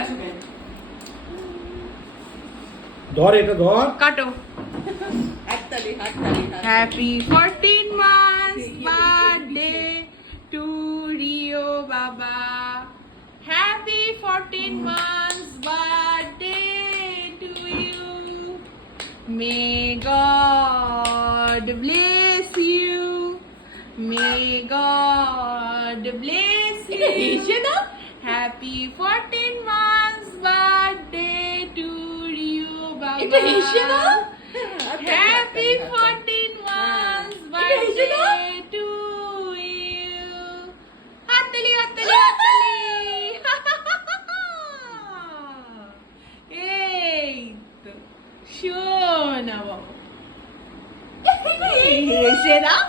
আসো কেন? ধর এটা ধর। কাটো। হাততালি। Happy 14 months birthday to Rio বাবা। Happy 14 months birthday to you. May God bless you. May God bless এটা ইউ। হেসে দাও। Happy 14 months birthday to Rio বাবা। এটা হেসে দাও। Happy 14 months হেসে দাও। birthday to you. হাততালি হাততালি হাততালি। এই তো শোনা বাবা। হেসে দাও,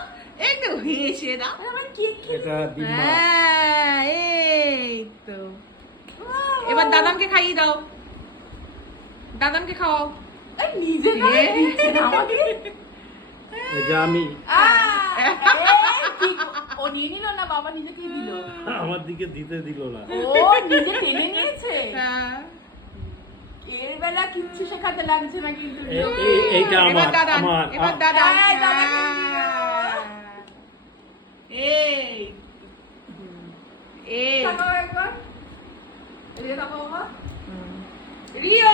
একটু হেসে দাও। আমার কেক এটা দিম্মা। হ্যাঁ এই তো। এবার দাদামকে খাইয়ে দাও। দাদামকে খাওয়াও। নিজে খাবে, দিচ্ছে না আমাকে। এই যে আমি ও নিয়ে নিল না, বাবা নিজেকে দিল। আমার দিকে দিতে দিল না। ও নিজে টেনে নিয়েছে। হ্যাঁ। এর বেলা কিচ্ছু শেখাতে লাগছে না কিন্তু। এইটা আমার এবার দাদা, আমার এবার দাদা। হ্যাঁ, দাদাকে এই এই তাকাও একবার। এদিকে তাকাও বাবা। রিও